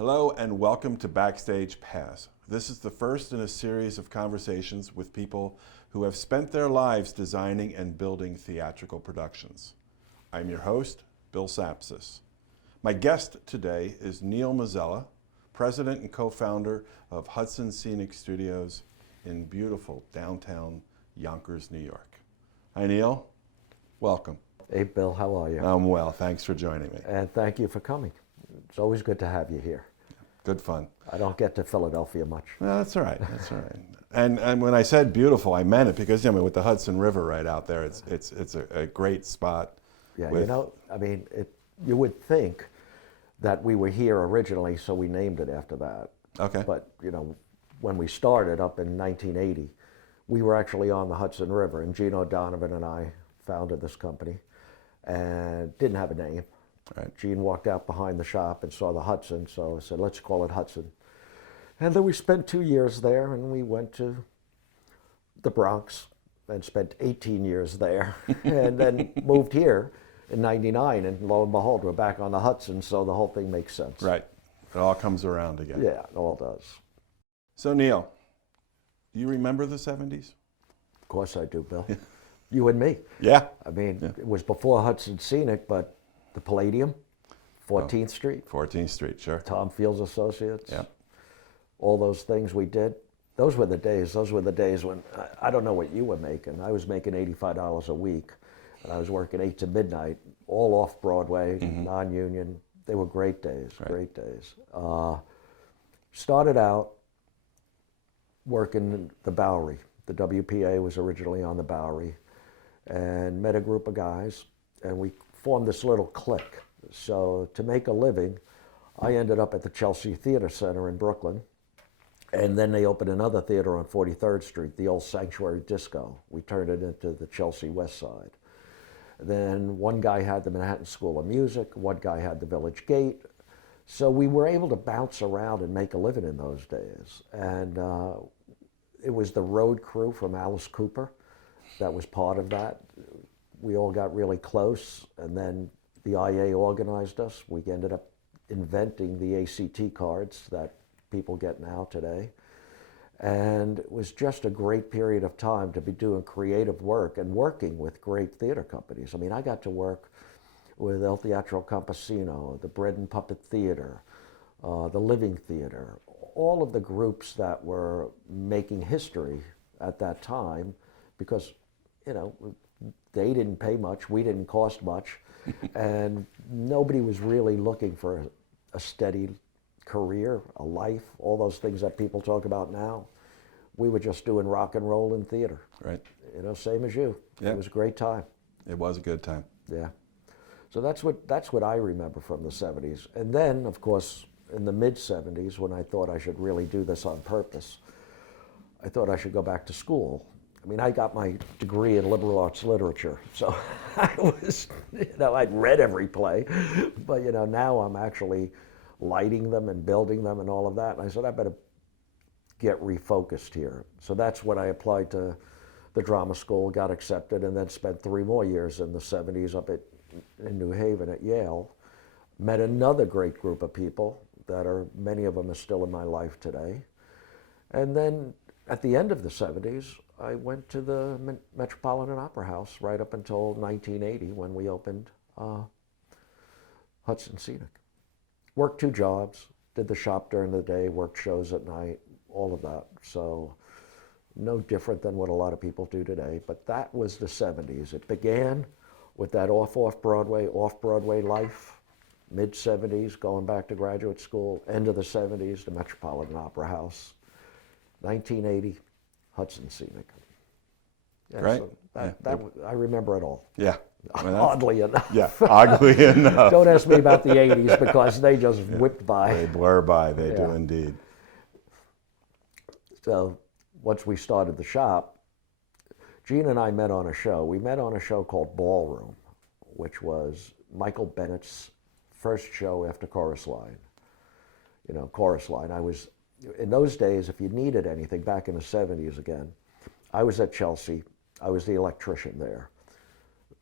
Hello and welcome to Backstage Pass. This is the first in a series of conversations with people who have spent their lives designing and building theatrical productions. I'm your host, Bill Sapsis. My guest today is Neil Mazzella, president and co-founder of Hudson Scenic Studios in beautiful downtown Yonkers, New York. Hi Neil, welcome. Hey Bill, how are you? I'm well, thanks for joining me. And thank you for coming. It's always good to have you here. Good fun. I don't get to Philadelphia much. No, that's all right. That's all right. And when I said beautiful, I meant it because with the Hudson River right out there, it's a great spot. Yeah, you would think that we were here originally, so we named it after that. Okay. But when we started up in 1980, we were actually on the Hudson River, and Gene O'Donovan and I founded this company, and didn't have a name. Right. Gene walked out behind the shop and saw the Hudson, so I said, let's call it Hudson. And then we spent 2 years there, and we went to the Bronx and spent 18 years there, and then moved here in 99, and lo and behold, we're back on the Hudson, so the whole thing makes sense. Right. It all comes around again. Yeah, it all does. So Neil, do you remember the 70s? Of course I do, Bill. You and me. Yeah. It was before Hudson Scenic, but the Palladium, 14th Street. 14th Street, sure. Tom Fields Associates. Yeah. All those things we did. Those were the days. Those were the days when, I don't know what you were making. I was making $85 a week, and I was working 8 to midnight, all off Broadway, non-union. They were great days, great days. Started out working the Bowery. The WPA was originally on the Bowery, and met a group of guys, and we formed this little clique. So to make a living, I ended up at the Chelsea Theater Center in Brooklyn, and then they opened another theater on 43rd Street, the old Sanctuary Disco. We turned it into the Chelsea West Side. Then one guy had the Manhattan School of Music, one guy had the Village Gate. So we were able to bounce around and make a living in those days. And it was the road crew from Alice Cooper that was part of that. We all got really close, and then the IA organized us. We ended up inventing the ACT cards that people get now today. And it was just a great period of time to be doing creative work and working with great theater companies. I got to work with El Teatro Campesino, the Bread and Puppet Theater, the Living Theater, all of the groups that were making history at that time, because, they didn't pay much, we didn't cost much, and nobody was really looking for a steady career, a life, all those things that people talk about now. We were just doing rock and roll in theater. Right. Same as you. Yeah. It was a great time. It was a good time. Yeah. So that's what I remember from the 70s. And then, of course, in the mid-70s, when I thought I should really do this on purpose, I thought I should go back to school. I got my degree in liberal arts literature, so I was, I'd read every play, but now I'm actually lighting them and building them and all of that. And I said, I better get refocused here. So that's when I applied to the drama school, got accepted, and then spent 3 more years in the 70s up in New Haven at Yale. Met another great group of people many of them are still in my life today. And then at the end of the 70s, I went to the Metropolitan Opera House right up until 1980 when we opened Hudson Scenic. Worked 2 jobs, did the shop during the day, worked shows at night, all of that. So no different than what a lot of people do today, but that was the 70s. It began with that off-Broadway life, mid-70s, going back to graduate school, end of the 70s, the Metropolitan Opera House, 1980, Hudson Scenic. Yeah, right. So I remember it all. Yeah. Oddly enough. Yeah, oddly enough. Don't ask me about the 80s because they just whipped by. They blur by, they do indeed. So once we started the shop, Gene and I met on a show. We met on a show called Ballroom, which was Michael Bennett's first show after Chorus Line. Chorus Line. In those days, if you needed anything, back in the 70s again, I was at Chelsea. I was the electrician there.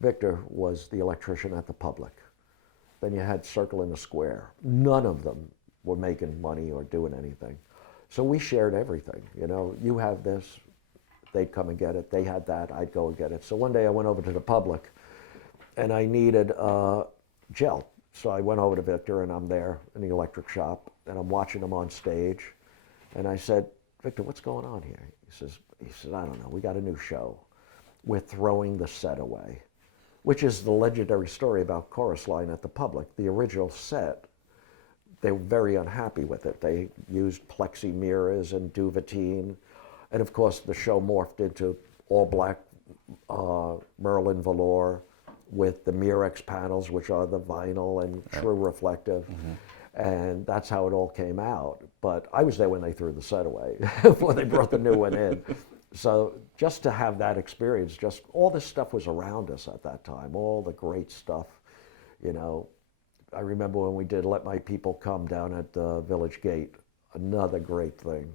Victor was the electrician at the Public. Then you had Circle in the Square. None of them were making money or doing anything. So we shared everything. You know, you have this, they'd come and get it. They had that, I'd go and get it. So one day I went over to the Public and I needed gel. So I went over to Victor and I'm there in the electric shop and I'm watching him on stage. And I said, Victor, what's going on here? He says, I don't know, we got a new show. We're throwing the set away, which is the legendary story about Chorus Line at the Public. The original set, they were very unhappy with it. They used plexi mirrors and duvetine. And of course, the show morphed into all black Merlin velour with the Mirex panels, which are the vinyl and true reflective. And that's how it all came out. But I was there when they threw the set away, before they brought the new one in. So just to have that experience, just all this stuff was around us at that time, all the great stuff, you know. I remember when we did Let My People Come down at the Village Gate, another great thing.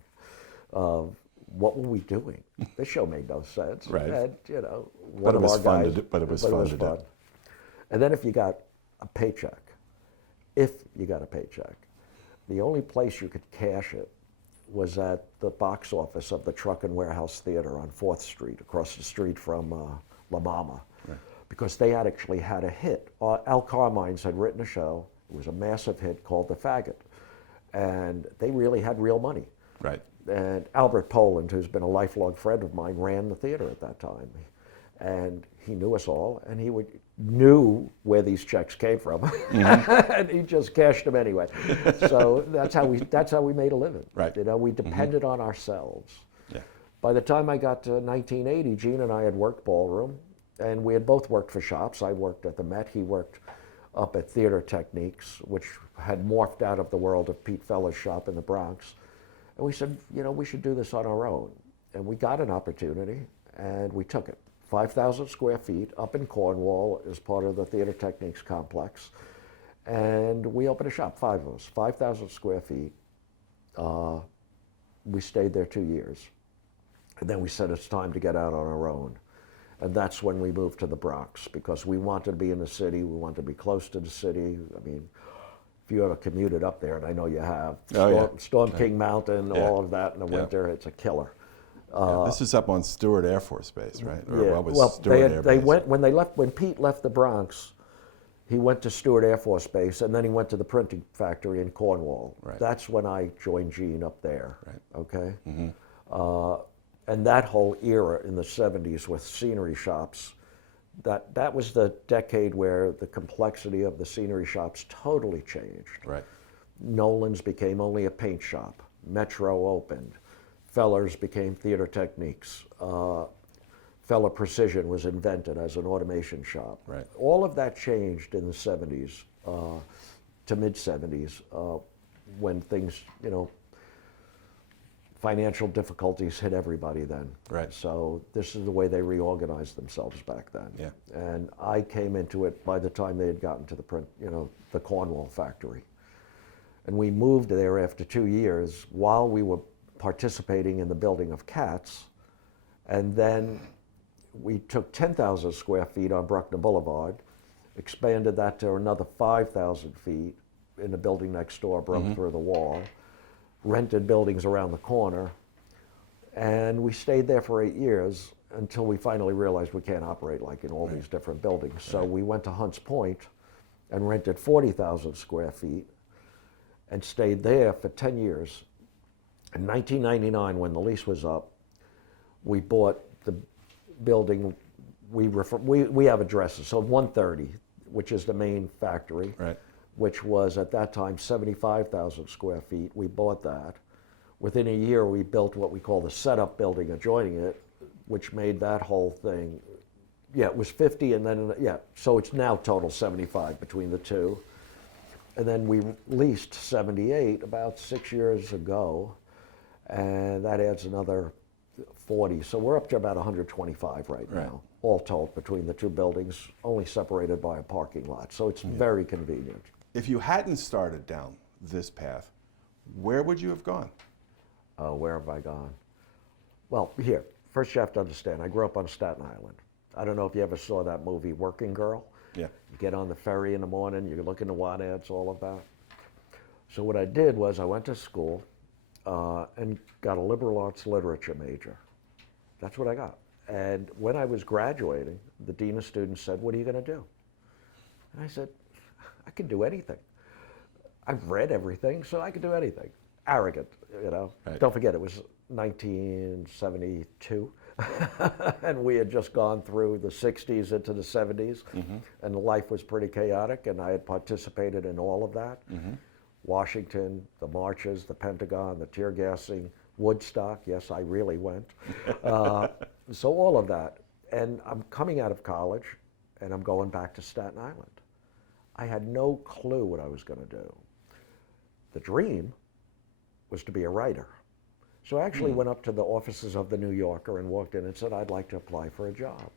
What were we doing? This show made no sense. Right. And, you know, But it was fun to do. But it was fun to do. And then if you got a paycheck, the only place you could cash it was at the box office of the Truck and Warehouse Theater on 4th Street, across the street from La Mama, right. Because they had actually had a hit. Al Carmines had written a show. It was a massive hit called The Faggot. And they really had real money. Right. And Albert Poland, who's been a lifelong friend of mine, ran the theater at that time. And he knew us all, and he knew where these checks came from, and he just cashed them anyway. So that's how we made a living. Right. You know, we depended on ourselves. Yeah. By the time I got to 1980, Gene and I had worked ballroom, and we had both worked for shops. I worked at the Met. He worked up at Theater Techniques, which had morphed out of the world of Pete Feller's shop in the Bronx. And we said, you know, we should do this on our own. And we got an opportunity, and we took it. 5,000 square feet up in Cornwall as part of the Theater Techniques complex. And we opened a shop, 5 of us, 5,000 square feet. We stayed there 2 years. And then we said it's time to get out on our own. And that's when we moved to the Bronx, because we wanted to be in the city, we wanted to be close to the city. I mean, if you ever commuted up there, and I know you have, Storm King Mountain, all of that in the winter, it's a killer. This is up on Stewart Air Force Base, right? Or Yeah, what was well, Stewart Air they Base? went when Pete left the Bronx. He went to Stewart Air Force Base, and then he went to the printing factory in Cornwall. Right. That's when I joined Gene up there. Right. Okay. And that whole era in the '70s with scenery shops, that was the decade where the complexity of the scenery shops totally changed. Right. Nolan's became only a paint shop. Metro opened. Feller's became Theater Techniques. Feller Precision was invented as an automation shop. Right. All of that changed in the '70s to mid '70s when things, you know, financial difficulties hit everybody then. Right. So this is the way they reorganized themselves back then. Yeah. And I came into it by the time they had gotten to the print, you know, the Cornwall factory. And we moved there after 2 years while we were participating in the building of Cats. And then we took 10,000 square feet on Bruckner Boulevard, expanded that to another 5,000 feet in the building next door, broke through the wall, rented buildings around the corner, and we stayed there for 8 years until we finally realized we can't operate like in all these different buildings. So we went to Hunts Point and rented 40,000 square feet and stayed there for 10 years. In 1999, when the lease was up, we bought the building. We have addresses. So 130, which is the main factory, Right. which was at that time 75,000 square feet. We bought that. Within a year, we built what we call the setup building adjoining it, which made that whole thing, it was 50, and then, so it's now total 75 between the two. And then we leased 78 about 6 years ago, and that adds another 40. So we're up to about 125 right now, all told, between the two buildings, only separated by a parking lot. So it's very convenient. If you hadn't started down this path, where would you have gone? Where have I gone? Well, here, first you have to understand, I grew up on Staten Island. I don't know if you ever saw that movie, Working Girl. Yeah. You get on the ferry in the morning, you look in the want ads, all of that. So what I did was I went to school and got a liberal arts literature major. That's what I got. And when I was graduating, the dean of students said, "What are you going to do?" And I said, "I can do anything. I've read everything, so I can do anything." Arrogant, you know. Right. Don't forget, it was 1972, and we had just gone through the 60s into the 70s, and life was pretty chaotic, and I had participated in all of that. Washington, the marches, the Pentagon, the tear gassing, Woodstock, yes, I really went. So all of that. And I'm coming out of college, and I'm going back to Staten Island. I had no clue what I was going to do. The dream was to be a writer. So I actually went up to the offices of the New Yorker and walked in and said, "I'd like to apply for a job."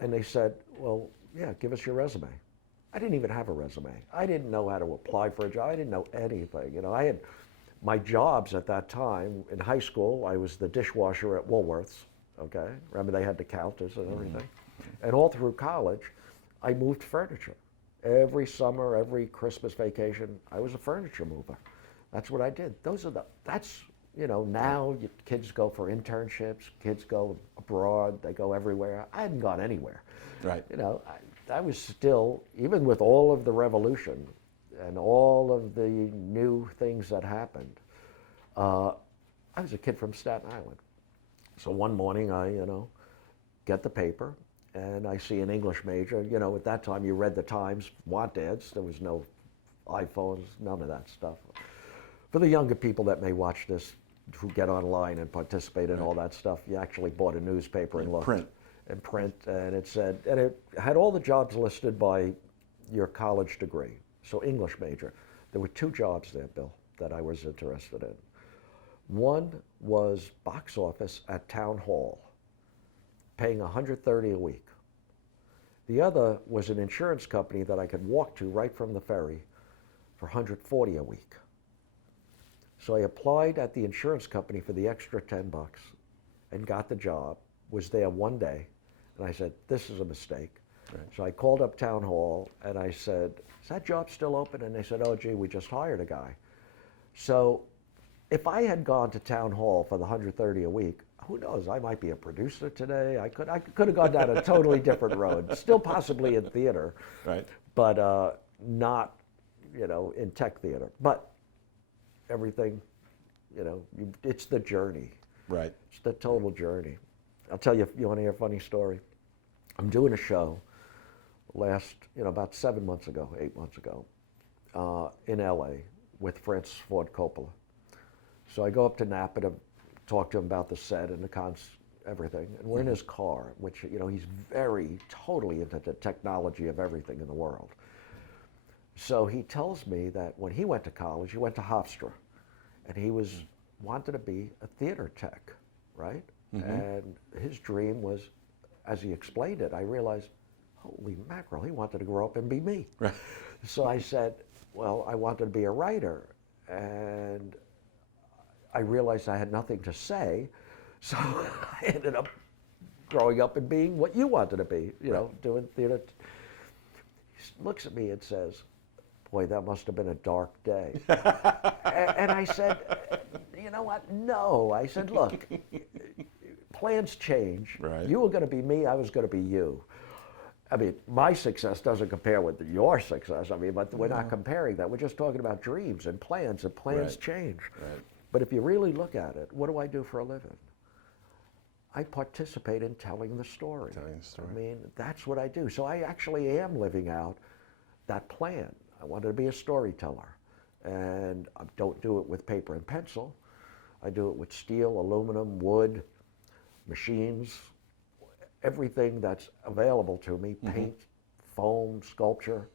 And they said, "Well, yeah, give us your resume." I didn't even have a resume. I didn't know how to apply for a job. I didn't know anything. You know, I had my jobs at that time. In high school, I was the dishwasher at Woolworth's, okay? Remember they had the counters and everything? And all through college, I moved furniture. Every summer, every Christmas vacation, I was a furniture mover. That's what I did. That's, you know, now kids go for internships, kids go abroad, they go everywhere. I hadn't gone anywhere. Right. You know, I was still, even with all of the revolution and all of the new things that happened, I was a kid from Staten Island. So one morning I, you know, get the paper and I see an English major. You know, at that time you read the Times want ads. There was no iPhones, none of that stuff. For the younger people that may watch this, who get online and participate in all that stuff, you actually bought a newspaper and looked. Print, and it said, and it had all the jobs listed by your college degree. So English major. There were 2 jobs there, Bill, that I was interested in. One was box office at Town Hall, paying $130 a week. The other was an insurance company that I could walk to right from the ferry for $140 a week. So I applied at the insurance company for the extra $10 and got the job, was there one day, and I said, "This is a mistake." Right. So I called up Town Hall and I said, "Is that job still open?" And they said, "Oh, gee, we just hired a guy." So if I had gone to Town Hall for the $130 a week, who knows, I might be a producer today. I could have gone down a totally different road, still possibly in theater, right? But not, you know, in tech theater. But everything, you know, it's the journey. Right. It's the total journey. I'll tell you, you want to hear a funny story? I'm doing a show about 7 months ago, 8 months ago, in LA with Francis Ford Coppola. So I go up to Napa to talk to him about the set and the everything. And we're in his car, which, you know, he's very totally into the technology of everything in the world. So he tells me that when he went to college, he went to Hofstra, and he wanted to be a theater tech, right? And his dream was, as he explained it, I realized, holy mackerel, he wanted to grow up and be me. Right. So I said, well, I wanted to be a writer, and I realized I had nothing to say, so I ended up growing up and being what you wanted to be, you know, doing theater. He looks at me and says, "Boy, that must have been a dark day." And I said, "You know what? No." I said, "Look, plans change. Right. You were going to be me, I was going to be you. I mean, my success doesn't compare with your success. I mean, but we're not comparing that. We're just talking about dreams and plans change. Right. But if you really look at it, what do I do for a living? I participate in telling the story. Telling the story. I mean, that's what I do. So I actually am living out that plan. I wanted to be a storyteller. And I don't do it with paper and pencil. I do it with steel, aluminum, wood, machines, everything that's available to me, paint, foam, sculpture,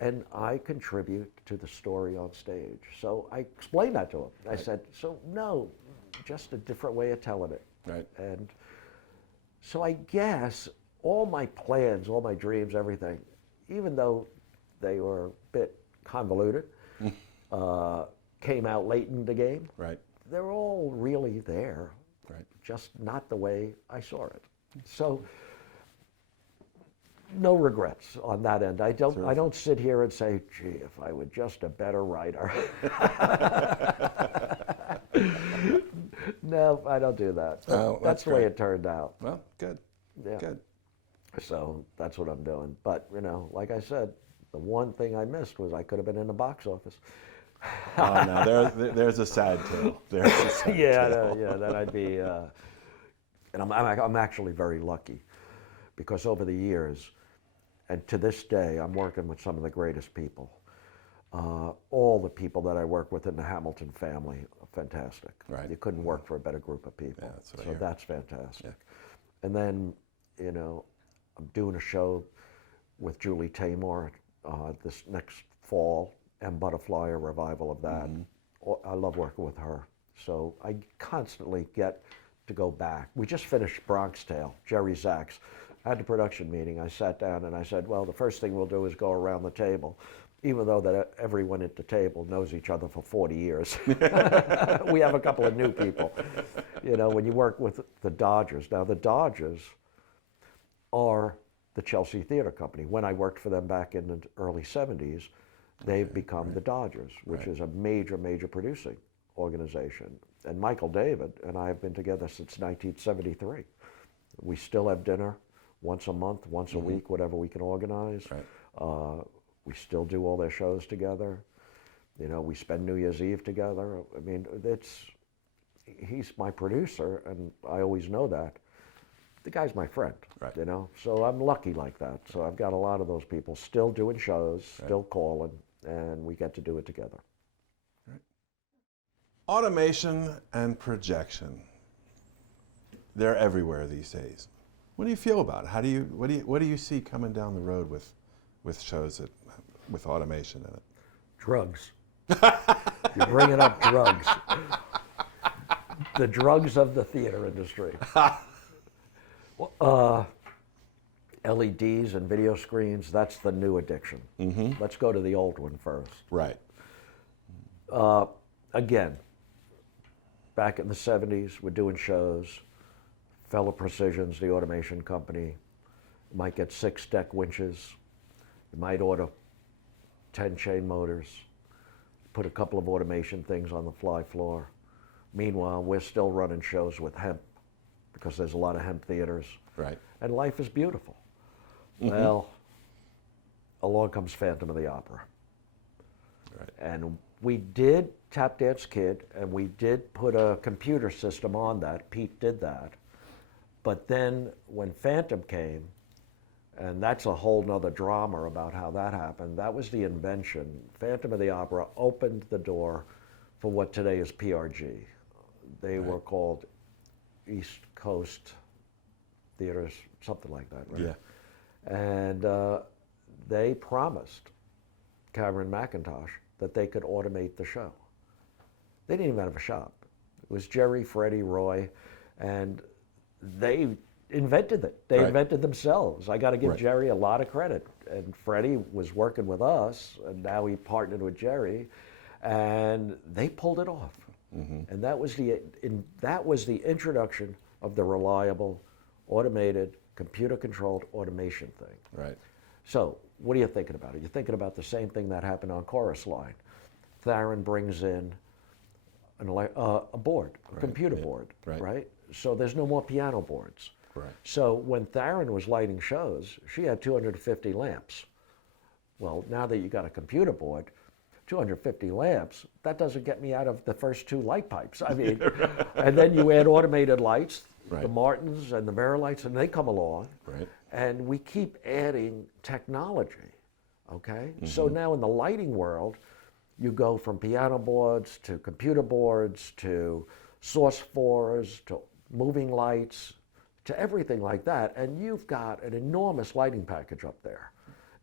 and I contribute to the story on stage. So I explained that to him. I said, so no, just a different way of telling it. Right. And so I guess all my plans, all my dreams, everything, even though they were a bit convoluted, came out late in the game, Right. they're all really there, Right. just not the way I saw it. So no regrets on that end. I don't sit here and say, gee, if I were just a better writer. No, I don't do that. Oh, that's the great. way it turned out. Well, good. Yeah. Good. So that's what I'm doing. But, like I said, the one thing I missed was I could have been in the box office. Oh, no, there's a sad tale. There's a sad tale. Then I'd be, and I'm actually very lucky because over the years, and to this day, I'm working with some of the greatest people. All the people that I work with in the Hamilton family are fantastic. Right. You couldn't work for a better group of people. Yeah, that's what I so hear. that's fantastic. Yeah. And then, I'm doing a show with Julie Taymor this next fall, and Butterfly, a revival of that. I love working with her. So I constantly get to go back. We just finished Bronx Tale, Jerry Zaks. I had the production meeting. I sat down and I said, well, the first thing we'll do is go around the table, even though that everyone at the table knows each other for 40 years. We have a couple of new people. When you work with the Dodgers. Now, the Dodgers are the Chelsea Theater Company. When I worked for them back in the early 70s, they've become the Dodgers, which is a major, major producing organization. And Michael David and I have been together since 1973. We still have dinner once a month, once a week, whatever we can organize. Right. We still do all their shows together. We spend New Year's Eve together. I mean, he's my producer, and I always know that. The guy's my friend, Right. So I'm lucky like that. So I've got a lot of those people still doing shows, still calling, and we get to do it together. Right. Automation and projection. They're everywhere these days. What do you feel about it? What do you see coming down the road with shows with automation in it? Drugs. You're bringing up drugs. The drugs of the theater industry. LEDs and video screens, that's the new addiction. Let's go to the old one first. Right. Again, back in the 70s, we're doing shows. Fellow Precision's the automation company. You might get 6 deck winches. You might order 10 chain motors, put a couple of automation things on the fly floor. Meanwhile, we're still running shows with hemp because there's a lot of hemp theaters. Right. And life is beautiful. Well, along comes Phantom of the Opera. Right. And we did Tap Dance Kid, and we did put a computer system on that. Pete did that. But then when Phantom came, and that's a whole nother drama about how that happened, that was the invention. Phantom of the Opera opened the door for what today is PRG. They were called East Coast Theaters, something like that, right? Yeah. And they promised Cameron McIntosh that they could automate the show. They didn't even have a shop. It was Jerry, Freddie, Roy, and they invented it. They invented themselves. I got to give Jerry a lot of credit. And Freddie was working with us, and now he partnered with Jerry, and they pulled it off. And that was the introduction of the reliable, automated, computer-controlled automation thing. Right. So what are you thinking about? Are you thinking about the same thing that happened on Chorus Line? Theron brings in a board, a computer board, right? So there's no more piano boards. Right. So when Theron was lighting shows, she had 250 lamps. Well, now that you got a computer board, 250 lamps, that doesn't get me out of the first 2 light pipes. I mean, and then you add automated lights, the Martins and the Mirror lights, and they come along. Right. And we keep adding technology, okay? So now in the lighting world, you go from piano boards to computer boards to source 4s to moving lights to everything like that, and you've got an enormous lighting package up there.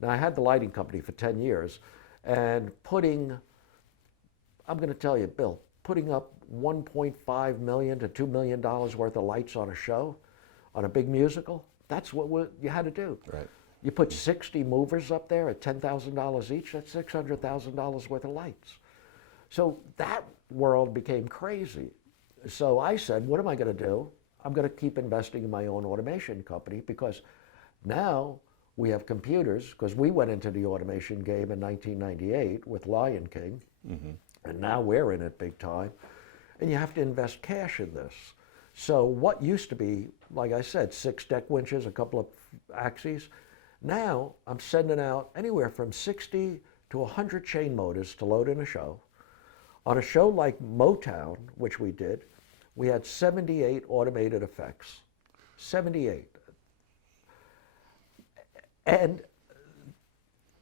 Now, I had the lighting company for 10 years, and I'm gonna tell you, Bill, putting up $1.5 million to $2 million worth of lights on a show, on a big musical, that's what you had to do. Right. You put 60 movers up there at $10,000 each, that's $600,000 worth of lights. So that world became crazy. So I said, what am I gonna do? I'm gonna keep investing in my own automation company because now We have computers, because we went into the automation game in 1998 with Lion King, and now we're in it big time. And you have to invest cash in this. So what used to be, like I said, 6 deck winches, a couple of axes, now I'm sending out anywhere from 60 to 100 chain motors to load in a show. On a show like Motown, which we did, we had 78 automated effects. 78. And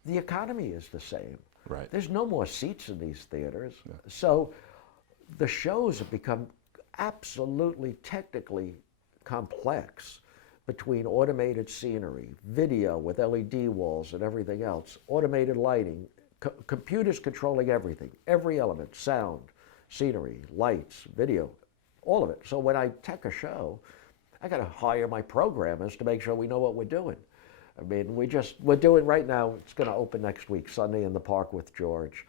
the economy is the same. Right. There's no more seats in these theaters. Yeah. So the shows have become absolutely technically complex between automated scenery, video with LED walls and everything else, automated lighting, computers controlling everything, every element, sound, scenery, lights, video, all of it. So when I tech a show, I got to hire my programmers to make sure we know what we're doing. I mean, we're doing right now, it's going to open next week, Sunday in the Park with George.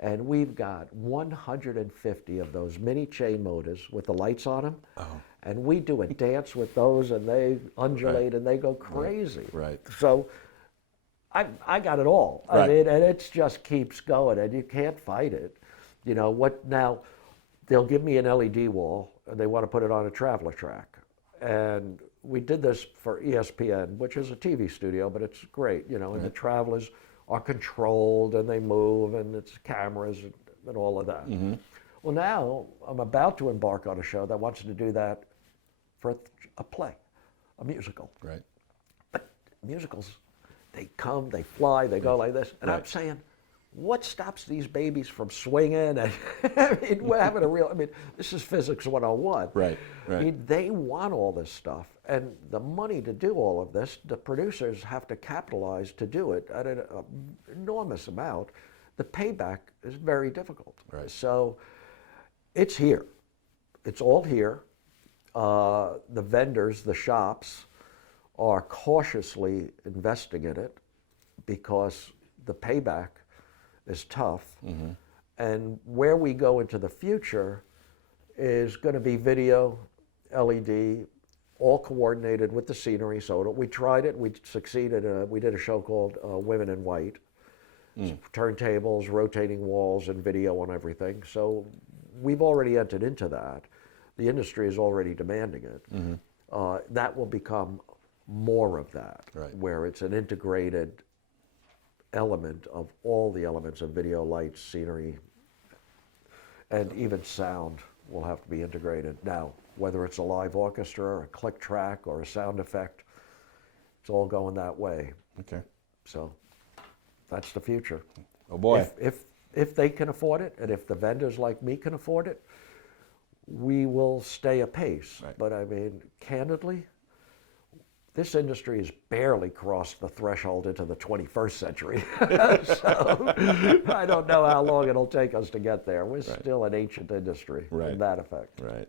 And we've got 150 of those mini chain motors with the lights on them. Oh. And we do a dance with those, and they undulate and they go crazy. Right. So I got it all. Right. I mean, and it just keeps going, and you can't fight it. You know, what now, they'll give me an LED wall, and they want to put it on a traveler track. And we did this for ESPN, which is a TV studio, but it's great, you know, and the travelers are controlled and they move and it's cameras and all of that. Well, now I'm about to embark on a show that wants to do that for a play, a musical. Right. But musicals, they come, they fly, they go like this. And I'm saying, what stops these babies from swinging? And I mean, we're having a real, I mean, this is physics 101. Right, right. I mean, they want all this stuff. And the money to do all of this, the producers have to capitalize to do it at an enormous amount. The payback is very difficult. Right. So it's here. It's all here. The vendors, the shops, are cautiously investing in it because the payback is tough. And where we go into the future is going to be video, LED, all coordinated with the scenery. So we tried it, we succeeded. We did a show called Women in White. Turntables, rotating walls, and video on everything. So we've already entered into that. The industry is already demanding it. That will become more of that, where it's an integrated element of all the elements of video, lights, scenery, and even sound will have to be integrated. Now, whether it's a live orchestra or a click track or a sound effect, it's all going that way. Okay. So that's the future. Oh boy. If they can afford it, and if the vendors like me can afford it, we will stay apace. Right. But I mean, candidly, this industry has barely crossed the threshold into the 21st century. So I don't know how long it'll take us to get there. We're still an ancient industry in that effect. Right.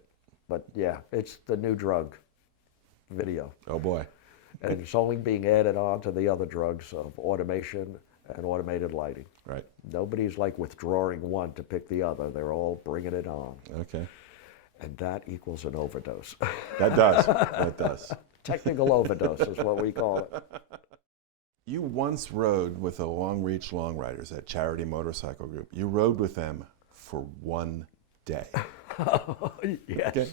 But yeah, it's the new drug, video. Oh boy. And it's only being added on to the other drugs of automation and automated lighting. Right. Nobody's like withdrawing one to pick the other. They're all bringing it on. Okay. And that equals an overdose. That does. That does. Technical overdose is what we call it. You once rode with the Long Reach Long Riders, that charity motorcycle group. You rode with them for one day. Yes. Okay.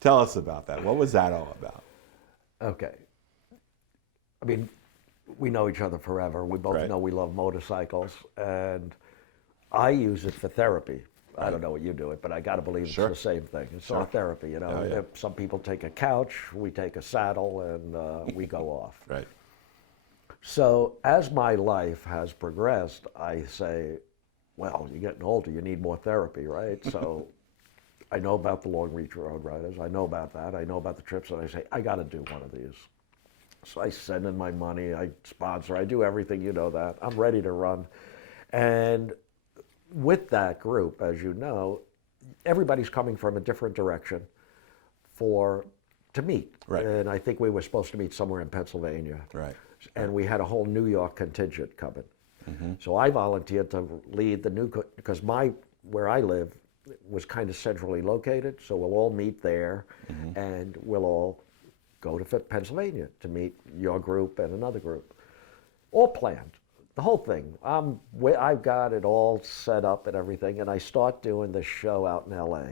Tell us about that. What was that all about? Okay. I mean, we know each other forever. We both know we love motorcycles, and I use it for therapy. I don't know what you do it, but I got to believe it's the same thing. It's our therapy, you know. Oh, yeah. Some people take a couch, we take a saddle, and we go off. Right. So as my life has progressed, I say, well, you're getting older, you need more therapy, right? So I know about the Long Reach Road Riders. I know about that. I know about the trips, and I say, I got to do one of these. So I send in my money, I sponsor, I do everything, you know that. I'm ready to run. And with that group, as you know, everybody's coming from a different direction to meet. Right. And I think we were supposed to meet somewhere in Pennsylvania. Right. And we had a whole New York contingent coming. So I volunteered to lead the because where I live was kind of centrally located, so we'll all meet there, and we'll all go to Pennsylvania to meet your group and another group. all planned, the whole thing. I've got it all set up and everything, and I start doing this show out in LA,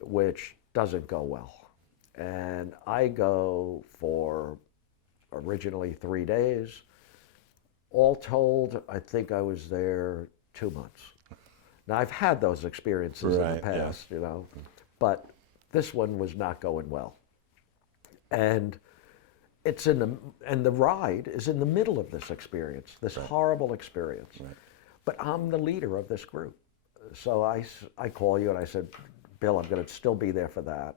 which doesn't go well. And I go for originally 3 days. All told, I think I was there 2 months. Now, I've had those experiences in the past, you know, but this one was not going well. And the ride is in the middle of this experience, this horrible experience. Right. But I'm the leader of this group. So I call you and I said, Bill, I'm going to still be there for that.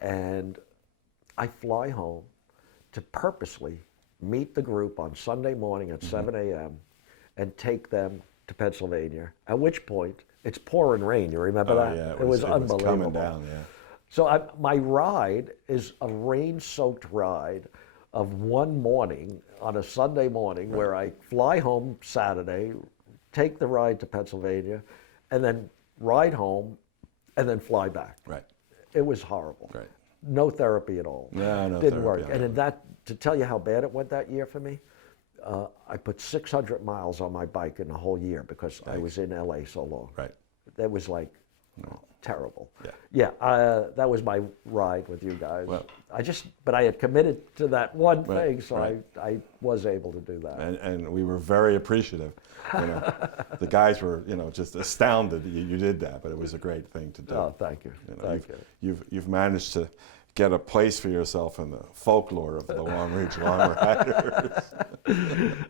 And I fly home to purposely meet the group on Sunday morning at 7 a.m. and take them to Pennsylvania, at which point it's pouring rain. You remember that? Yeah, it was unbelievable. Was coming down, yeah. So my ride is a rain-soaked ride of one morning on a Sunday morning where I fly home Saturday, take the ride to Pennsylvania, and then ride home, and then fly back. Right. It was horrible. Right. No therapy at all. No Didn't work. And in that, to tell you how bad it went that year for me, I put 600 miles on my bike in the whole year because I was in LA so long. Right. That was like terrible. Yeah. Yeah. That was my ride with you guys. Well, but I had committed to that one thing, so I was able to do that. And we were very appreciative. You know, the guys were, you know, just astounded that you did that, but it was a great thing to do. Oh, thank you. You know, Thank you. You've managed to get a place for yourself in the folklore of the Long Reach Long Riders.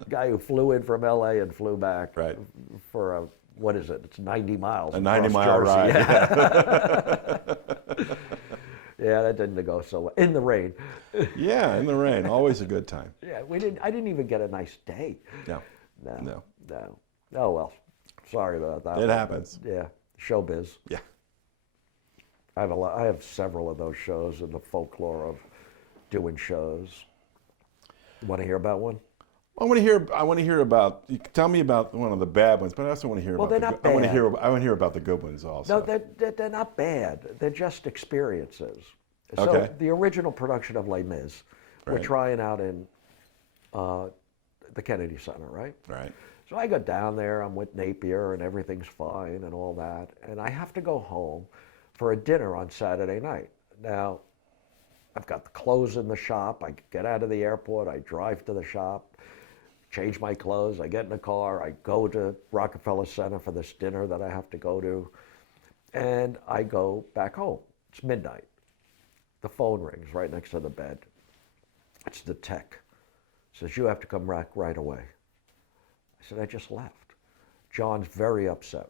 Guy who flew in from LA and flew back for a, what is it? It's 90 miles. A 90-mile ride. Yeah. Yeah, that didn't go so well. In the rain. Yeah, in the rain. Always a good time. Yeah, I didn't even get a nice day. No. No. Oh, well, sorry about that. It happens. Yeah, showbiz. Yeah. I have several of those shows in the folklore of doing shows. You want to hear about one? I want to hear about. You can tell me about one of the bad ones, but I also want to hear about. They're not bad. I want to hear about the good ones also. No, they're not bad. They're just experiences. So Okay. the original production of Les Mis, we're trying out in the Kennedy Center, right? Right. So I go down there. I'm with Napier, and everything's fine and all that. And I have to go home for a dinner on Saturday night. Now, I've got the clothes in the shop. I get out of the airport. I drive to the shop, change my clothes. I get in the car. I go to Rockefeller Center for this dinner that I have to go to. And I go back home. It's midnight. The phone rings right next to the bed. It's the tech. Says, you have to come back right away. I said, I just left. John's very upset.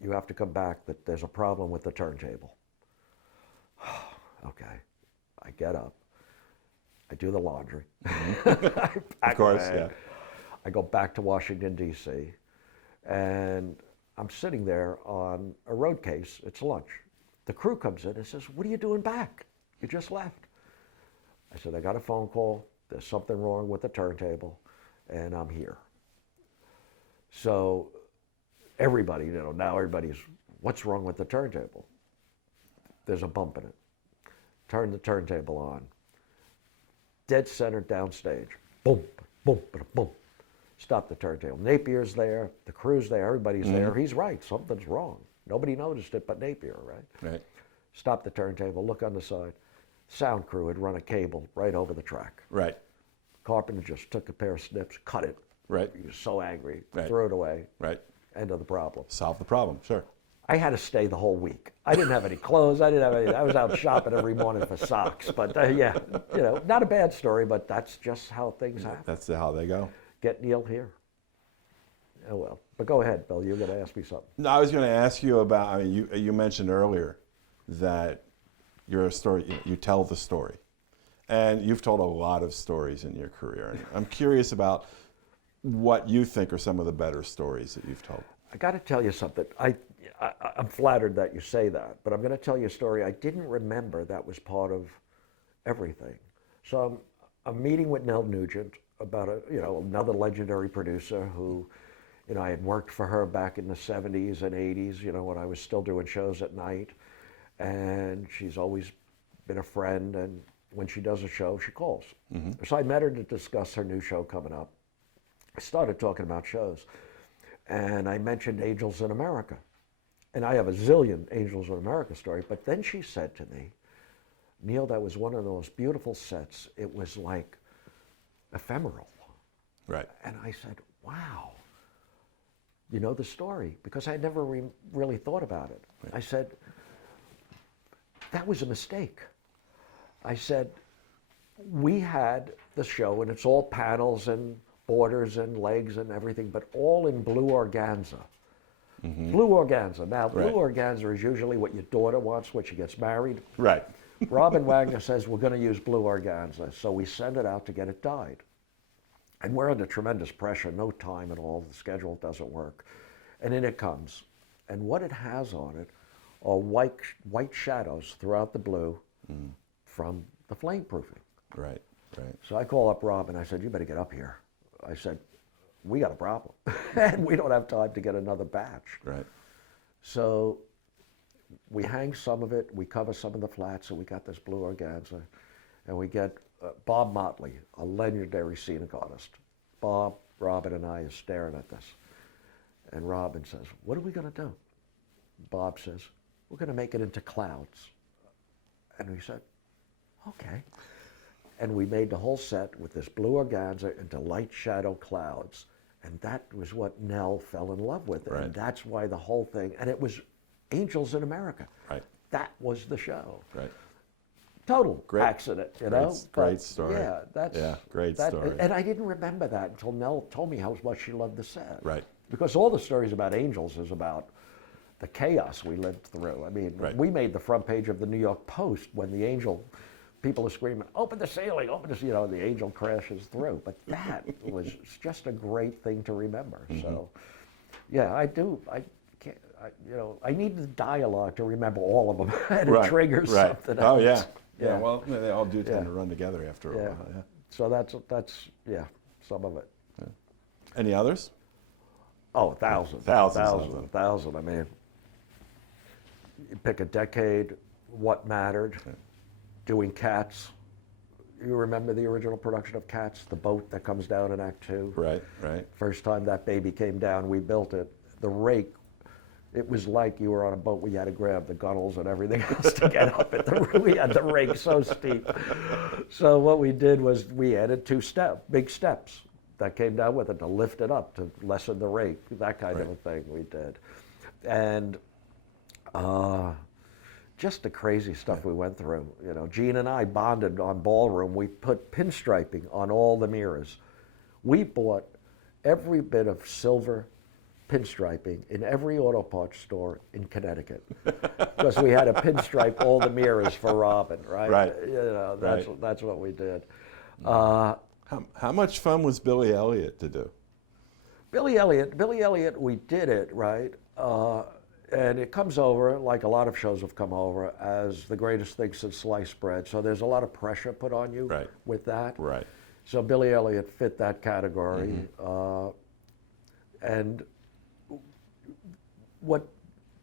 You have to come back, that there's a problem with the turntable. Okay. I get up. I do the laundry. Of course, yeah. I go back to Washington, D.C., and I'm sitting there on a road case. It's lunch. The crew comes in and says, what are you doing back? You just left. I said, I got a phone call. There's something wrong with the turntable, and I'm here. So everybody, now everybody's, what's wrong with the turntable? There's a bump in it. Turn the turntable on. Dead center downstage. Boom, boom, boom. Stop the turntable. Napier's there, the crew's there, everybody's there. He's right, something's wrong. Nobody noticed it but Napier, right? Right. Stop the turntable, look on the side. Sound crew had run a cable right over the track. Right. Carpenter just took a pair of snips, cut it. Right. He was so angry, Right. threw it away. Right. End of the problem. Solve the problem, sure. I had to stay the whole week. I didn't have any clothes. I didn't have anything. I was out shopping every morning for socks. But yeah, not a bad story, but that's just how things happen. That's how they go. Get Neil here. Oh well. But go ahead, Bill. You're going to ask me something. No, I was going to ask you about. I mean, you mentioned earlier that you're a story. You tell the story, and you've told a lot of stories in your career. And I'm curious about what you think are some of the better stories that you've told. I got to tell you something. I'm flattered that you say that, but I'm going to tell you a story I didn't remember that was part of everything. So I'm meeting with Nell Nugent about another legendary producer who, I had worked for her back in the 70s and 80s, when I was still doing shows at night, and she's always been a friend, and when she does a show, she calls. So I met her to discuss her new show coming up. I started talking about shows, and I mentioned Angels in America. And I have a zillion Angels in America story, but then she said to me, Neil, that was one of the most beautiful sets. It was like ephemeral. Right. And I said, wow, you know the story? Because I had never really thought about it. Right. I said, that was a mistake. I said, we had the show, and it's all panels and borders and legs and everything, but all in blue organza. Blue organza. Now, blue Right. organza is usually what your daughter wants when she gets married. Right. Robin Wagner says, we're going to use blue organza. So we send it out to get it dyed. And we're under tremendous pressure, no time at all. The schedule doesn't work. And in it comes. And what it has on it are white shadows throughout the blue from the flame proofing. Right. Right. So I call up Rob and I said, you better get up here. I said, we got a problem. And we don't have time to get another batch. Right. So we hang some of it, we cover some of the flats, and we got this blue organza. And we get Bob Motley, a legendary scenic artist. Bob, Robin, and I are staring at this. And Robin says, what are we going to do? Bob says, we're going to make it into clouds. And we said, okay. And we made the whole set with this blue organza into light shadow clouds. And that was what Nell fell in love with. Right. And that's why the whole thing, and it was Angels in America. Right. That was the show. Right. Total Great. accident, you know? Great story. Yeah, that's great story. And I didn't remember that until Nell told me how much she loved the set. Right. Because all the stories about Angels is about the chaos we lived through. I mean, Right. we made the front page of the New York Post when the Angel, people are screaming, open the ceiling, open this, you know, the Angel crashes through. But that was just a great thing to remember. So, yeah, I can't, you know, I need the dialogue to remember all of them. And it triggers something else. Oh, yeah. Yeah. Well, they all do tend Yeah. to run together after a Yeah. while. Yeah. So that's some of it. Any others? Oh, thousands. Thousands of them. Thousand. I mean, you pick a decade, what mattered, doing Cats. You remember the original production of Cats, the boat that comes down in Act 2? Right, right. First time that baby came down, we built it. The rake, it was like you were on a boat where you had to grab the gunnels and everything else to get up at the, we had the rake so steep. So what we did was we added big steps that came down with it to lift it up, to lessen the rake, that kind of a thing we did. And just the crazy stuff we went through. You know, Gene and I bonded on Ballroom. We put pinstriping on all the mirrors. We bought every bit of silver pinstriping in every auto parts store in Connecticut because we had to pinstripe all the mirrors for Robin, right? Right. You know, that's what we did. How much fun was Billy Elliot to do? Billy Elliot, we did it, right? And it comes over, like a lot of shows have come over, as the greatest thing since sliced bread. So there's a lot of pressure put on you with that. Right. So Billy Elliot fit that category. And what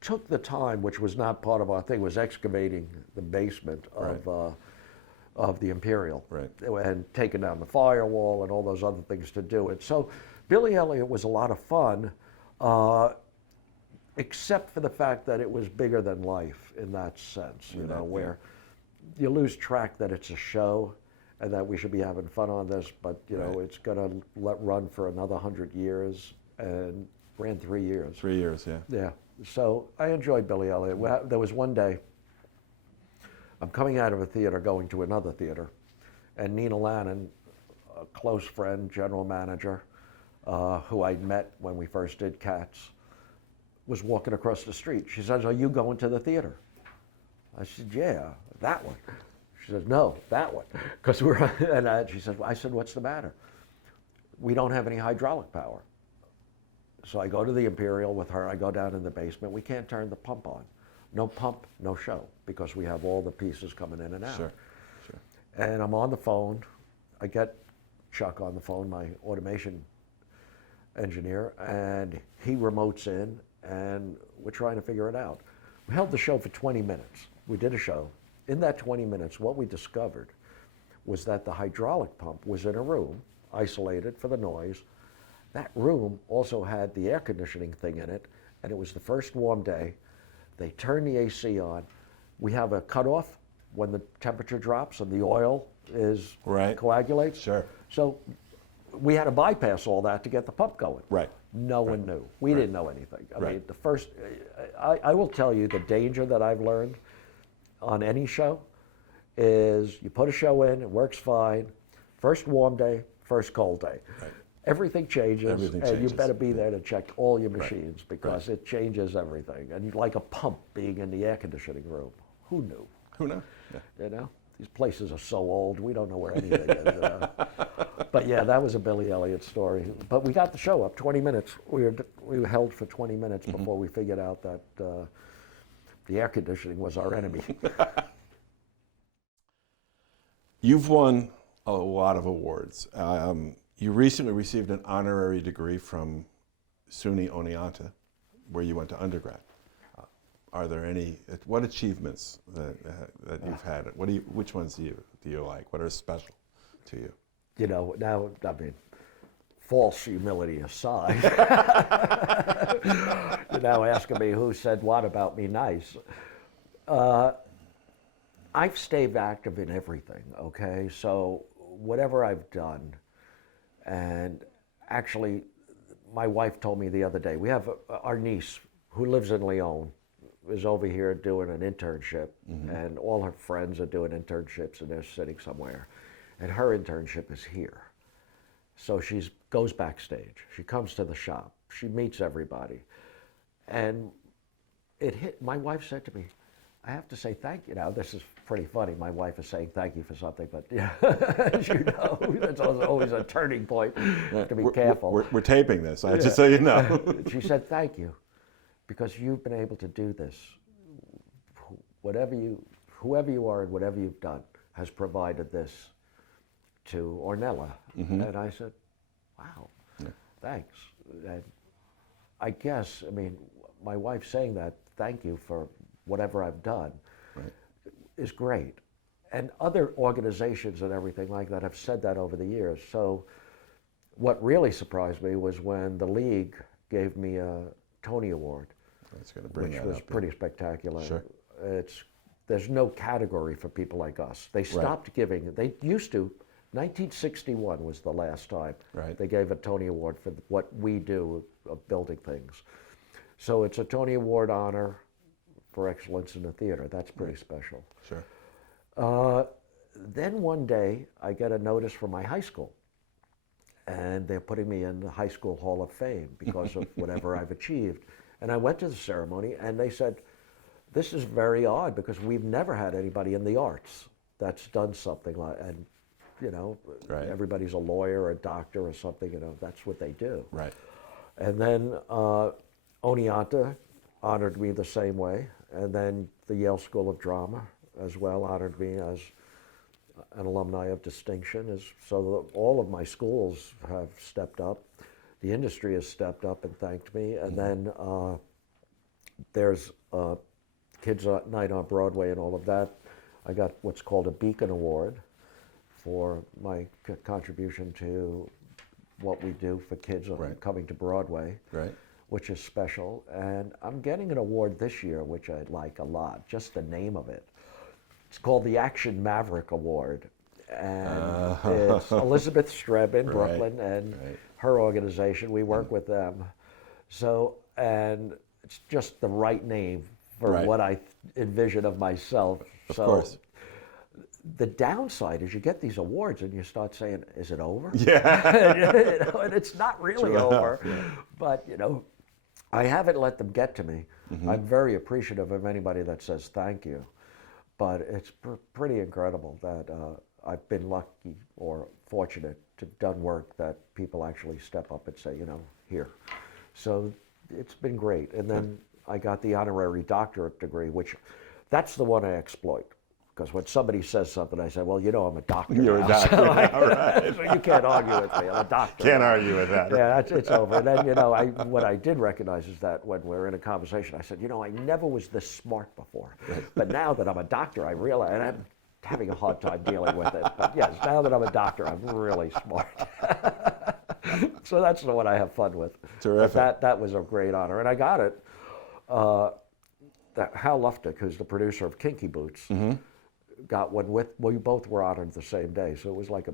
took the time, which was not part of our thing, was excavating the basement of the Imperial. Right. And taking down the firewall and all those other things to do it. So Billy Elliot was a lot of fun, except for the fact that it was bigger than life in that sense, you know, where you lose track that it's a show and that we should be having fun on this, but, you know, it's going to run for another 100 years, and ran 3 years. 3 years, yeah. Yeah. So I enjoyed Billy Elliot. There was one day, I'm coming out of a theater going to another theater, and Nina Lannon, a close friend, general manager, who I'd met when we first did Cats, was walking across the street. She says, are you going to the theater? I said, yeah, that one. She says, no, that one. Because she said, I said, what's the matter? We don't have any hydraulic power. So I go to the Imperial with her. I go down in the basement. We can't turn the pump on. No pump, no show, because we have all the pieces coming in and out. Sure. And I'm on the phone. I get Chuck on the phone, my automation engineer, and he remotes in, and we're trying to figure it out. We held the show for 20 minutes. We did a show. In that 20 minutes, what we discovered was that the hydraulic pump was in a room, isolated for the noise. That room also had the air conditioning thing in it, and it was the first warm day. They turned the AC on. We have a cutoff when the temperature drops and the oil is coagulates. Sure. So we had to bypass all that to get the pump going. Right. No one knew. We didn't know anything. I mean, the first, I will tell you the danger that I've learned on any show is you put a show in, it works fine. First warm day, first cold day. Right. Everything changes, and you better be there to check all your machines because it changes everything. And like a pump being in the air conditioning room. Who knew? Who knew? Yeah. You know, these places are so old, we don't know where anything is. But yeah, that was a Billy Elliot story. But we got the show up 20 minutes. We were held for 20 minutes before we figured out that the air conditioning was our enemy. You've won a lot of awards. You recently received an honorary degree from SUNY Oneonta, where you went to undergrad. Are there any, what achievements that you've had? Which ones do you like? What are special to you? You know, now, I mean, false humility aside, you're now asking me who said what about me nice. I've stayed active in everything, okay? So whatever I've done, and actually, my wife told me the other day, we have our niece who lives in Lyon, is over here doing an internship, and all her friends are doing internships, and they're sitting somewhere. And her internship is here. So she goes backstage. She comes to the shop. She meets everybody. And it hit, my wife said to me, I have to say thank you. Now, this is pretty funny. My wife is saying thank you for something, but yeah, as you know, that's always a turning point. You have to be careful. We're taping this, just so you know. She said thank you, because you've been able to do this. Whoever you are and whatever you've done has provided this to Ornella. And I said, wow, thanks. And I guess, I mean, my wife saying that, thank you for whatever I've done, is great. And other organizations and everything like that have said that over the years. So what really surprised me was when the league gave me a Tony Award, which was pretty spectacular. Sure. There's no category for people like us. They stopped giving, they used to, 1961 was the last time they gave a Tony Award for what we do of building things. So it's a Tony Award honor for excellence in the theater. That's pretty special. Sure. Then one day I get a notice from my high school, and they're putting me in the High School Hall of Fame because of whatever I've achieved. And I went to the ceremony, and they said, this is very odd because we've never had anybody in the arts that's done something like, and you know, everybody's a lawyer or a doctor or something, you know, that's what they do. Right. And then Oneonta honored me the same way, and then the Yale School of Drama as well honored me as an alumni of distinction. So all of my schools have stepped up. The industry has stepped up and thanked me. And then there's Kids Night on Broadway and all of that. I got what's called a Beacon Award for my contribution to what we do for kids coming to Broadway, which is special. And I'm getting an award this year, which I like a lot, just the name of it. It's called the Action Maverick Award. And it's Elizabeth Streb in Brooklyn and her organization. We work with them. So, and it's just the right name for what I envision of myself. Of course. The downside is you get these awards and you start saying, is it over? Yeah. You know, and it's not really over. But, you know, I haven't let them get to me. I'm very appreciative of anybody that says thank you. But it's pretty incredible that I've been lucky or fortunate to have done work that people actually step up and say, you know, here. So it's been great. And then I got the honorary doctorate degree, which that's the one I exploit. Because when somebody says something, I say, well, you know, I'm a doctor. You're now, a doctor so now, so you can't argue with me. I'm a doctor. Can't argue with that. Yeah, it's over. And then, you know, what I did recognize is that when we're in a conversation, I said, you know, I never was this smart before. But now that I'm a doctor, I realize, and I'm having a hard time dealing with it. But yes, now that I'm a doctor, I'm really smart. So that's the one I have fun with. Terrific. But that was a great honor. And I got it. That Hal Luftick, who's the producer of Kinky Boots, got one with, well, we both were honored the same day. So it was like a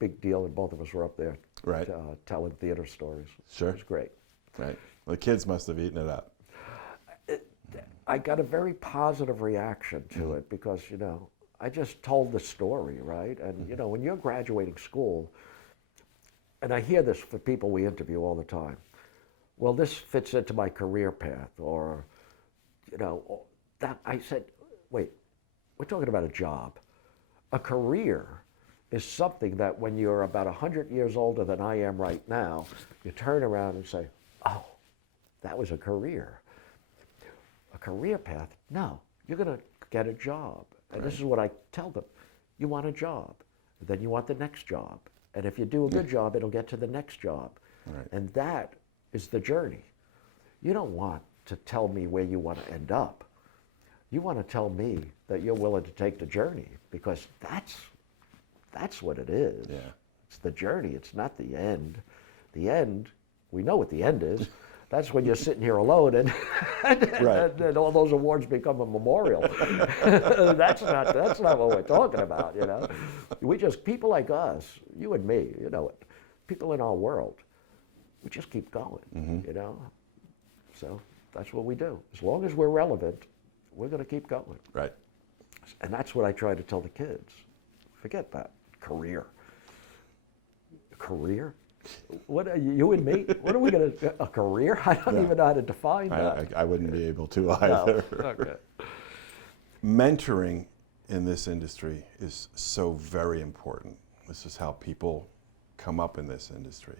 big deal, and both of us were up there Right. telling theater stories. Sure. It was great. Right. The kids must have eaten it up. I got a very positive reaction to it because, you know, I just told the story, right? And, you know, when you're graduating school, and I hear this for people we interview all the time, well, this fits into my career path, or, you know, that I said, wait, we're talking about a job. A career is something that when you're about 100 years older than I am right now, you turn around and say, oh, that was a career. A career path, no, you're going to get a job. And this is what I tell them. You want a job, then you want the next job. And if you do a good job, it'll get to the next job. Right. And that is the journey. You don't want to tell me where you want to end up. You want to tell me that you're willing to take the journey, because that's what it is. Yeah. It's the journey, it's not the end. The end, we know what the end is. That's when you're sitting here alone and, and all those awards become a memorial. That's not what we're talking about, you know. We just, people like us, you and me, you know, people in our world, we just keep going, you know. So that's what we do. As long as we're relevant, we're going to keep going. Right. And that's what I try to tell the kids. Forget that career. Career? What are you and me? What are we going to, a career? I don't even know how to define that. I wouldn't be able to either. No. Okay. Mentoring in this industry is so very important. This is how people come up in this industry.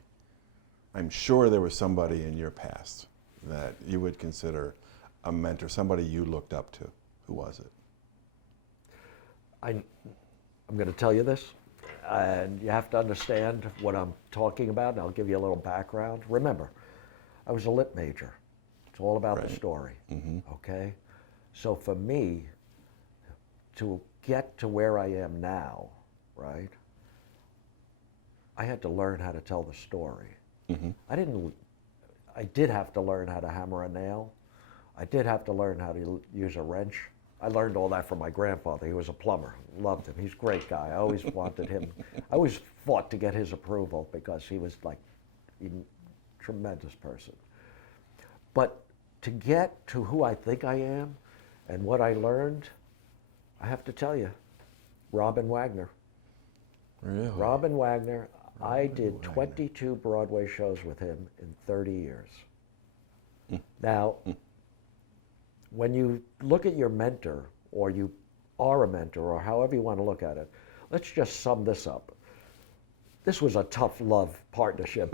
I'm sure there was somebody in your past that you would consider a mentor, somebody you looked up to. Who was it? I'm going to tell you this, and you have to understand what I'm talking about, and I'll give you a little background. Remember, I was a lit major. It's all about the story, okay? So for me, to get to where I am now, right, I had to learn how to tell the story. I did have to learn how to hammer a nail. I did have to learn how to use a wrench. I learned all that from my grandfather. He was a plumber. Loved him. He's a great guy. I always wanted him. I always fought to get his approval because he was like a tremendous person. But to get to who I think I am and what I learned, I have to tell you, Robin Wagner. Really? Robin Wagner. I did 22 Broadway shows with him in 30 years. Now, when you look at your mentor, or you are a mentor, or however you want to look at it, let's just sum this up. This was a tough love partnership.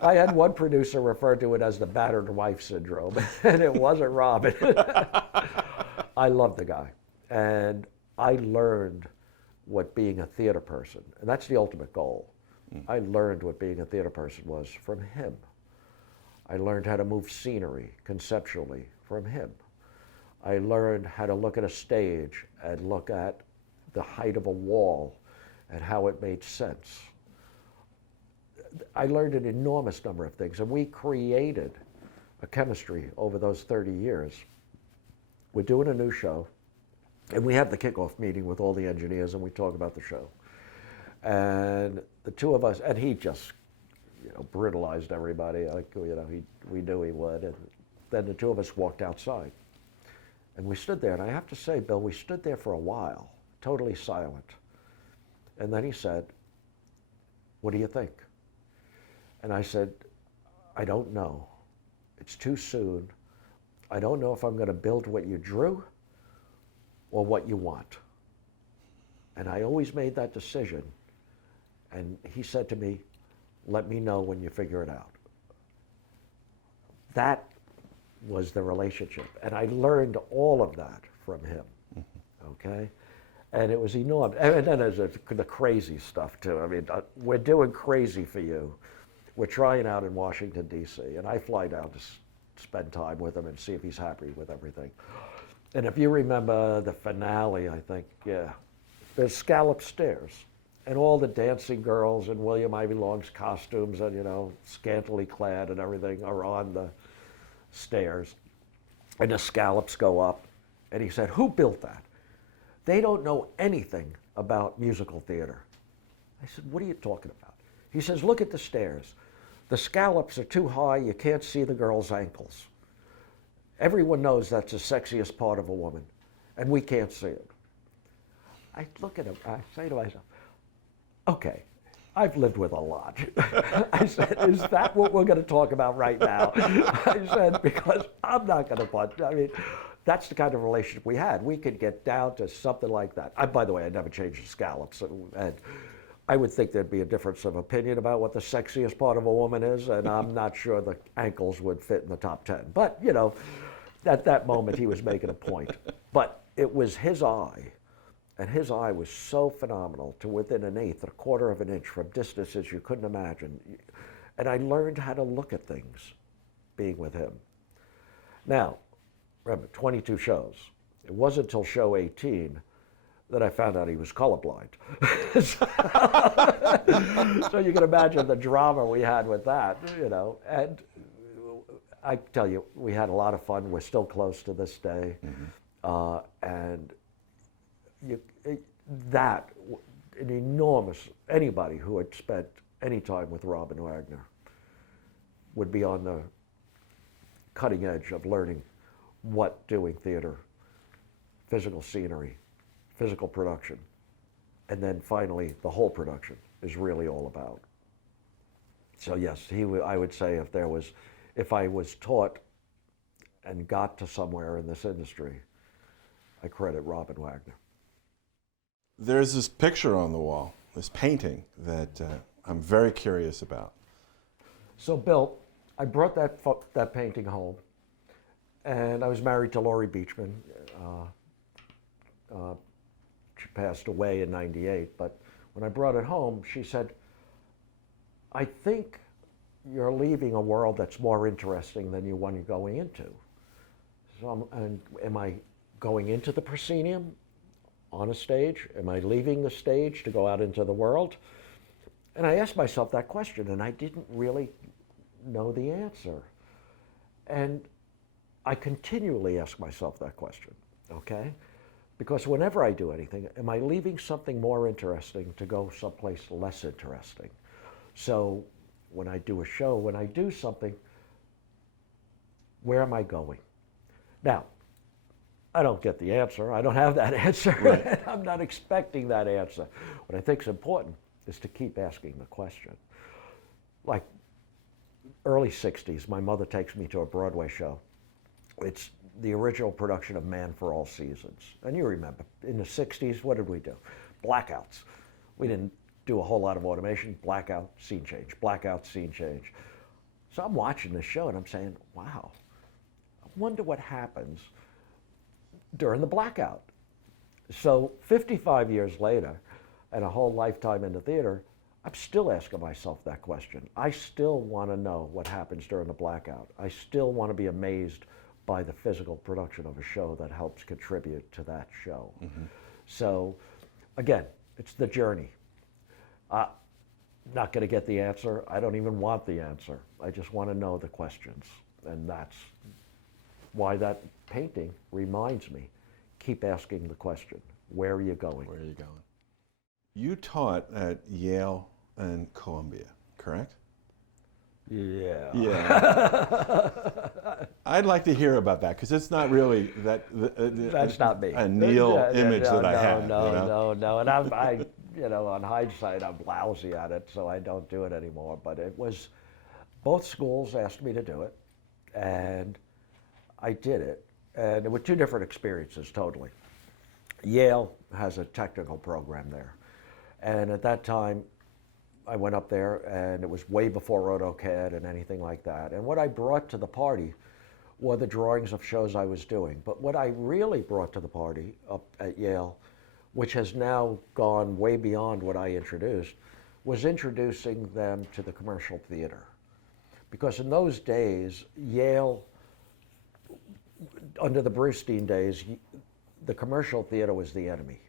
I had one producer refer to it as the battered wife syndrome, and it wasn't Robin. I love the guy, and I learned what being a theater person, and that's the ultimate goal. I learned what being a theater person was from him. I learned how to move scenery conceptually from him. I learned how to look at a stage and look at the height of a wall and how it made sense. I learned an enormous number of things, and we created a chemistry over those 30 years. We're doing a new show, and we have the kickoff meeting with all the engineers, and we talk about the show. And the two of us, and he just, you know, brutalized everybody. Like, you know, we knew he would. And then the two of us walked outside, and we stood there. And I have to say, Bill, we stood there for a while, totally silent. And then he said, "What do you think?" And I said, "I don't know. It's too soon. I don't know if I'm going to build what you drew or what you want." And I always made that decision. And he said to me, "Let me know when you figure it out." That was the relationship. And I learned all of that from him, okay? And it was enormous. And then there's the crazy stuff too. I mean, we're doing crazy for you. We're trying out in Washington, D.C., and I fly down to spend time with him and see if he's happy with everything. And if you remember the finale, I think, yeah, there's scallop stairs. And all the dancing girls in William Ivy Long's costumes and, scantily clad and everything are on the stairs. And the scallops go up. And he said, who built that? They don't know anything about musical theater. I said, what are you talking about? He says, look at the stairs. The scallops are too high, you can't see the girl's ankles. Everyone knows that's the sexiest part of a woman, and we can't see it. I look at him, I say to myself, okay, I've lived with a lot. I said, is that what we're going to talk about right now? I said, because I'm not going to punch. I mean, that's the kind of relationship we had. We could get down to something like that. By the way, I never changed the scallops. And I would think there'd be a difference of opinion about what the sexiest part of a woman is, and I'm not sure the ankles would fit in the top 10. But, at that moment, he was making a point. But it was his eye, and his eye was so phenomenal to within an eighth, a quarter of an inch from distances you couldn't imagine. And I learned how to look at things being with him. Now, remember, 22 shows. It wasn't until show 18 that I found out he was colorblind. So you can imagine the drama we had with that, And I tell you, we had a lot of fun. We're still close to this day. And an enormous, anybody who had spent any time with Robin Wagner would be on the cutting edge of learning what doing theater, physical scenery, physical production, and then finally the whole production is really all about. So yes, I would say if I was taught and got to somewhere in this industry, I credit Robin Wagner. There's this picture on the wall, this painting that I'm very curious about. So Bill, I brought that painting home, and I was married to Laurie Beachman. She passed away in '98, but when I brought it home, she said, I think you're leaving a world that's more interesting than you want to going into. So am I going into the proscenium on a stage? Am I leaving the stage to go out into the world? And I asked myself that question, and I didn't really know the answer. And I continually ask myself that question, okay? Because whenever I do anything, am I leaving something more interesting to go someplace less interesting? So when I do a show, when I do something, where am I going? Now, I don't get the answer. I don't have that answer. Right. I'm not expecting that answer. What I think is important is to keep asking the question. Like early 60s, my mother takes me to a Broadway show. It's the original production of Man for All Seasons. And you remember, in the 60s, what did we do? Blackouts. We didn't do a whole lot of automation. Blackout, scene change. Blackout, scene change. So I'm watching this show and I'm saying, wow, I wonder what happens during the blackout. So 55 years later, and a whole lifetime in the theater, I'm still asking myself that question. I still want to know what happens during the blackout. I still want to be amazed by the physical production of a show that helps contribute to that show. Mm-hmm. So again, it's the journey. Not going to get the answer. I don't even want the answer. I just want to know the questions. And that's why that painting reminds me, keep asking the question, where are you going? Where are you going? You taught at Yale and Columbia, correct? Yeah. Yeah. I'd like to hear about that because it's not really that. That's not me. A Neil image that I have. No. And I, on hindsight, I'm lousy at it, so I don't do it anymore. But it was, both schools asked me to do it, and I did it. And there were two different experiences totally. Yale has a technical program there, and at that time, I went up there, and it was way before AutoCAD and anything like that. And what I brought to the party were the drawings of shows I was doing. But what I really brought to the party up at Yale, which has now gone way beyond what I introduced, was introducing them to the commercial theater. Because in those days, Yale under the Brewstein days, the commercial theater was the enemy.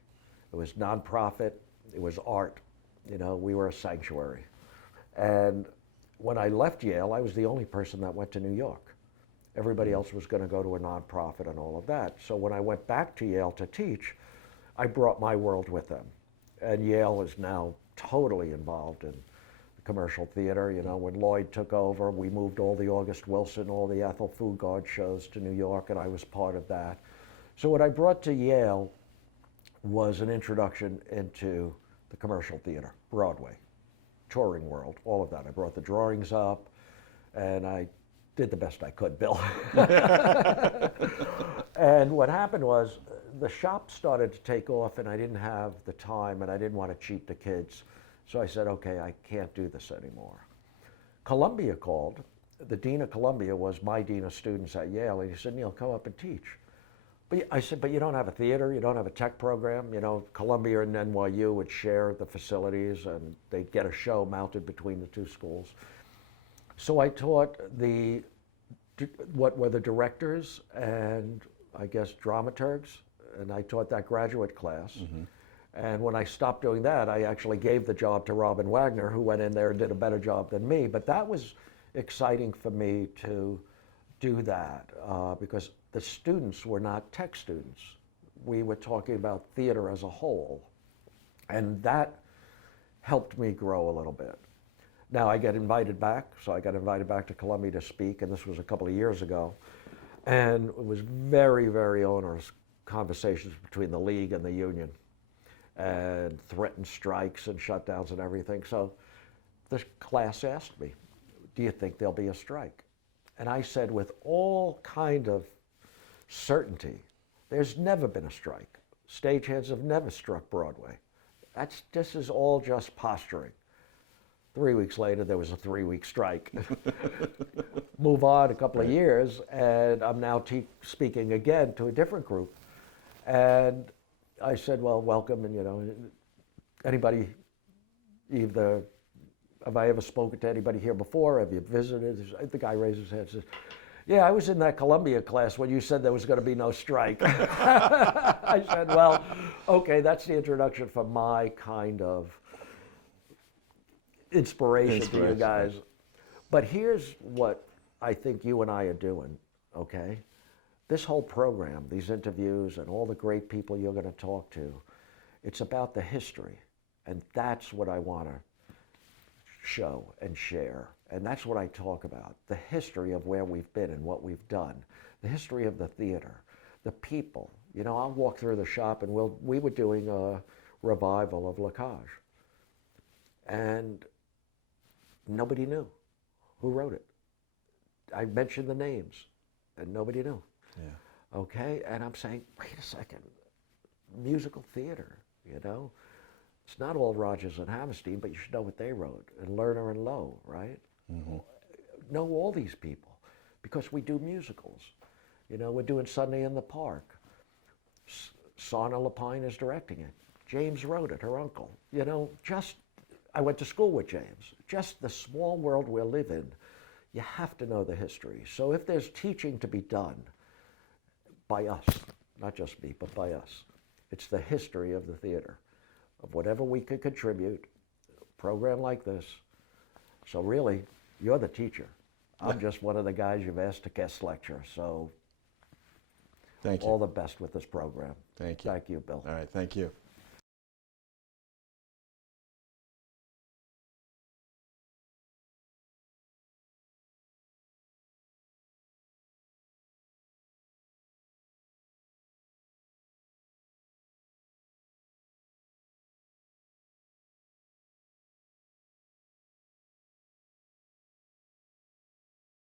It was nonprofit, it was art. You know, we were a sanctuary. And when I left Yale, I was the only person that went to New York. Everybody else was going to go to a nonprofit and all of that. So when I went back to Yale to teach, I brought my world with them. And Yale is now totally involved in commercial theater. You know, when Lloyd took over, we moved all the August Wilson, all the Ethel Fugard shows to New York, and I was part of that. So what I brought to Yale was an introduction into the commercial theater, Broadway, touring world, all of that. I brought the drawings up, and I did the best I could, Bill. And what happened was the shop started to take off, and I didn't have the time, and I didn't want to cheat the kids. So I said, okay, I can't do this anymore. Columbia called. The dean of Columbia was my dean of students at Yale, and he said, Neil, come up and teach. But I said, but you don't have a theater, you don't have a tech program. You know, Columbia and NYU would share the facilities, and they'd get a show mounted between the two schools. So I taught what were the directors and I guess dramaturgs, and I taught that graduate class. Mm-hmm. And when I stopped doing that, I actually gave the job to Robin Wagner, who went in there and did a better job than me. But that was exciting for me to do that because the students were not tech students. We were talking about theater as a whole. And that helped me grow a little bit. Now I get invited back, so I got invited back to Columbia to speak, and this was a couple of years ago. And it was very, very onerous conversations between the league and the union, and threatened strikes and shutdowns and everything. So the class asked me, do you think there'll be a strike? And I said with all kind of certainty, there's never been a strike. Stagehands have never struck Broadway. This is all just posturing. 3 weeks later, there was a 3-week strike. Move on a couple of years, and I'm now speaking again to a different group. And I said, well, welcome, and you know, anybody, either, have I ever spoken to anybody here before? Have you visited? The guy raises his hand and says, yeah, I was in that Columbia class when you said there was going to be no strike. I said, well, okay, that's the introduction for my kind of inspiration to you guys. But here's what I think you and I are doing, okay? This whole program, these interviews and all the great people you're going to talk to, it's about the history. And that's what I want to show and share. And that's what I talk about, the history of where we've been and what we've done, the history of the theater, the people. You know, I'll walk through the shop, and we were doing a revival of La Cage. And nobody knew who wrote it. I mentioned the names, and nobody knew. Yeah. Okay, and I'm saying, wait a second, musical theater, you know? It's not all Rodgers and Hammerstein, but you should know what they wrote, and Lerner and Lowe, right? Mm-hmm. Know all these people, because we do musicals. You know, we're doing Sunday in the Park. Sana Lapine is directing it. James wrote it, her uncle. You know, I went to school with James. Just the small world we live in, you have to know the history. So if there's teaching to be done by us, not just me, but by us, it's the history of the theater, of whatever we could contribute, a program like this. So really, you're the teacher. I'm just one of the guys you've asked to guest lecture. So thank you. All the best with this program. Thank you. Thank you, Bill. All right, thank you.